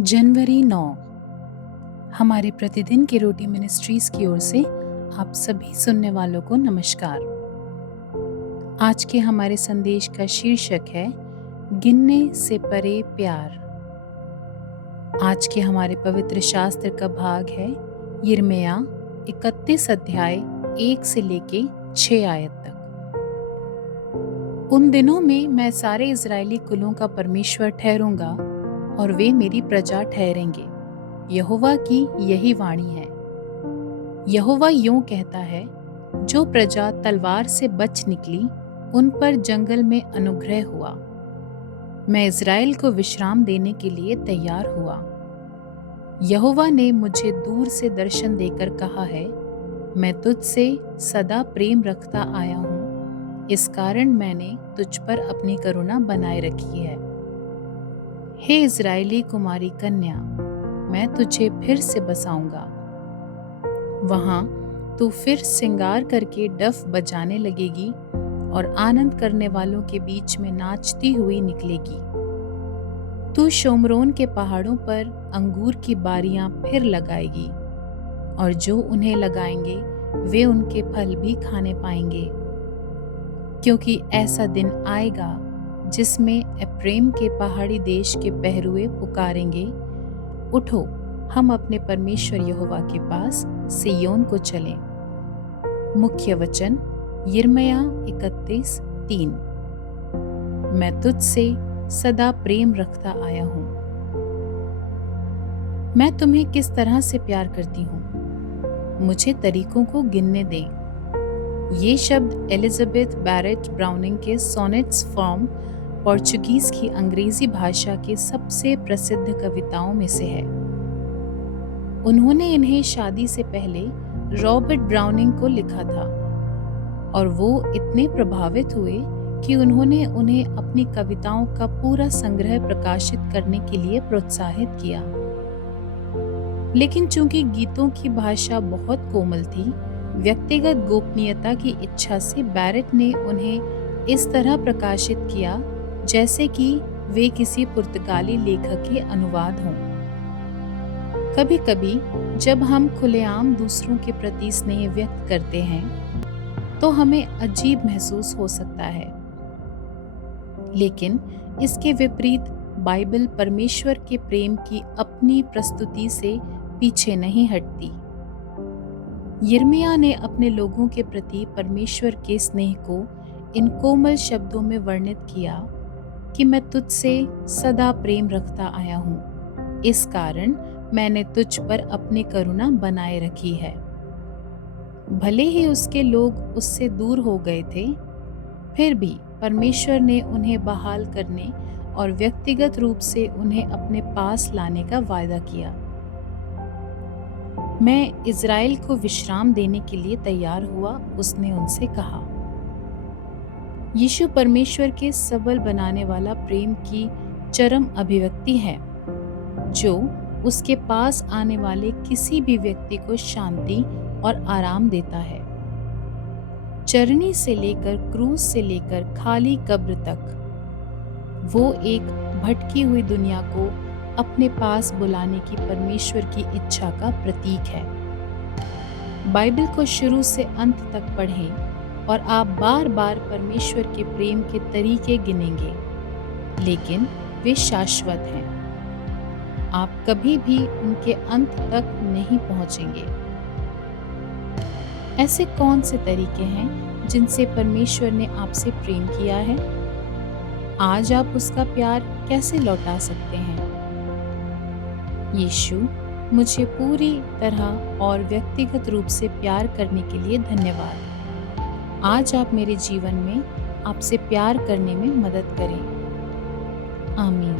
जनवरी 9 हमारे प्रतिदिन की रोटी मिनिस्ट्रीज की ओर से आप सभी सुनने वालों को नमस्कार। आज के हमारे संदेश का शीर्षक है गिनने से परे प्यार। आज के हमारे पवित्र शास्त्र का भाग है यिर्मयाह 31 अध्याय 1 से लेके 6 आयत तक। उन दिनों में मैं सारे इजरायली कुलों का परमेश्वर ठहरूंगा और वे मेरी प्रजा ठहरेंगे। यहोवा की यही वाणी है। यहोवा यूं कहता है, जो प्रजा तलवार से बच निकली उन पर जंगल में अनुग्रह हुआ। मैं इज़राइल को विश्राम देने के लिए तैयार हुआ। यहोवा ने मुझे दूर से दर्शन देकर कहा है, मैं तुझसे सदा प्रेम रखता आया हूँ, इस कारण मैंने तुझ पर अपनी करुणा बनाए रखी है। हे इज़राइली कुमारी कन्या, मैं तुझे फिर से बसाऊंगा। वहां तू फिर श्रृंगार करके डफ बजाने लगेगी और आनंद करने वालों के बीच में नाचती हुई निकलेगी। तू शोमरोन के पहाड़ों पर अंगूर की बारियां फिर लगाएगी और जो उन्हें लगाएंगे वे उनके फल भी खाने पाएंगे। क्योंकि ऐसा दिन आएगा जिसमें एफ्रेम के पहाड़ी देश के पहरुए पुकारेंगे, उठो हम अपने परमेश्वर यहोवा के पास सिय्योन को चलें। मुख्य वचन यिर्मयाह 31:3। मैं तुझसे सदा प्रेम रखता आया हूँ। मैं तुम्हें किस तरह से प्यार करती हूँ, मुझे तरीकों को गिनने दें। ये शब्द एलिजाबेथ बैरेट ब्राउनिंग के सोनेट्स फॉर्म पोर्चुगीज की अंग्रेजी भाषा के सबसे प्रसिद्ध कविताओं में से है। उन्होंने इन्हें शादी से पहले रॉबर्ट ब्राउनिंग को लिखा था और वो इतने प्रभावित हुए कि उन्होंने उन्हें अपनी कविताओं का पूरा संग्रह प्रकाशित करने के लिए प्रोत्साहित किया। लेकिन चूंकि गीतों की भाषा बहुत कोमल थी, व्यक्तिगत गोपनीयता की इच्छा से बैरेट ने उन्हें इस तरह प्रकाशित किया जैसे कि वे किसी पुर्तगाली लेखक के अनुवाद हों। कभी कभी जब हम खुलेआम दूसरों के प्रति स्नेह व्यक्त करते हैं तो हमें अजीब महसूस हो सकता है, लेकिन इसके विपरीत बाइबल परमेश्वर के प्रेम की अपनी प्रस्तुति से पीछे नहीं हटती। यिर्मयाह ने अपने लोगों के प्रति परमेश्वर के स्नेह को इन कोमल शब्दों में वर्णित किया कि मैं तुझसे सदा प्रेम रखता आया हूँ, इस कारण मैंने तुझ पर अपनी करुणा बनाए रखी है। भले ही उसके लोग उससे दूर हो गए थे, फिर भी परमेश्वर ने उन्हें बहाल करने और व्यक्तिगत रूप से उन्हें अपने पास लाने का वायदा किया। मैं इज़राइल को विश्राम देने के लिए तैयार हुआ, उसने उनसे कहा। यीशु परमेश्वर के सबल बनाने वाला प्रेम की चरम अभिव्यक्ति है, जो उसके पास आने वाले किसी भी व्यक्ति को शांति और आराम देता है। चरनी से लेकर क्रूस से लेकर खाली कब्र तक, वो एक भटकी हुई दुनिया को अपने पास बुलाने की परमेश्वर की इच्छा का प्रतीक है। बाइबल को शुरू से अंत तक पढ़ें और आप बार बार परमेश्वर के प्रेम के तरीके गिनेंगे, लेकिन वे शाश्वत हैं। आप कभी भी उनके अंत तक नहीं पहुंचेंगे। ऐसे कौन से तरीके हैं जिनसे परमेश्वर ने आपसे प्रेम किया है? आज आप उसका प्यार कैसे लौटा सकते हैं? यीशु, मुझे पूरी तरह और व्यक्तिगत रूप से प्यार करने के लिए धन्यवाद। आज आप मेरे जीवन में आपसे प्यार करने में मदद करें। आमीन।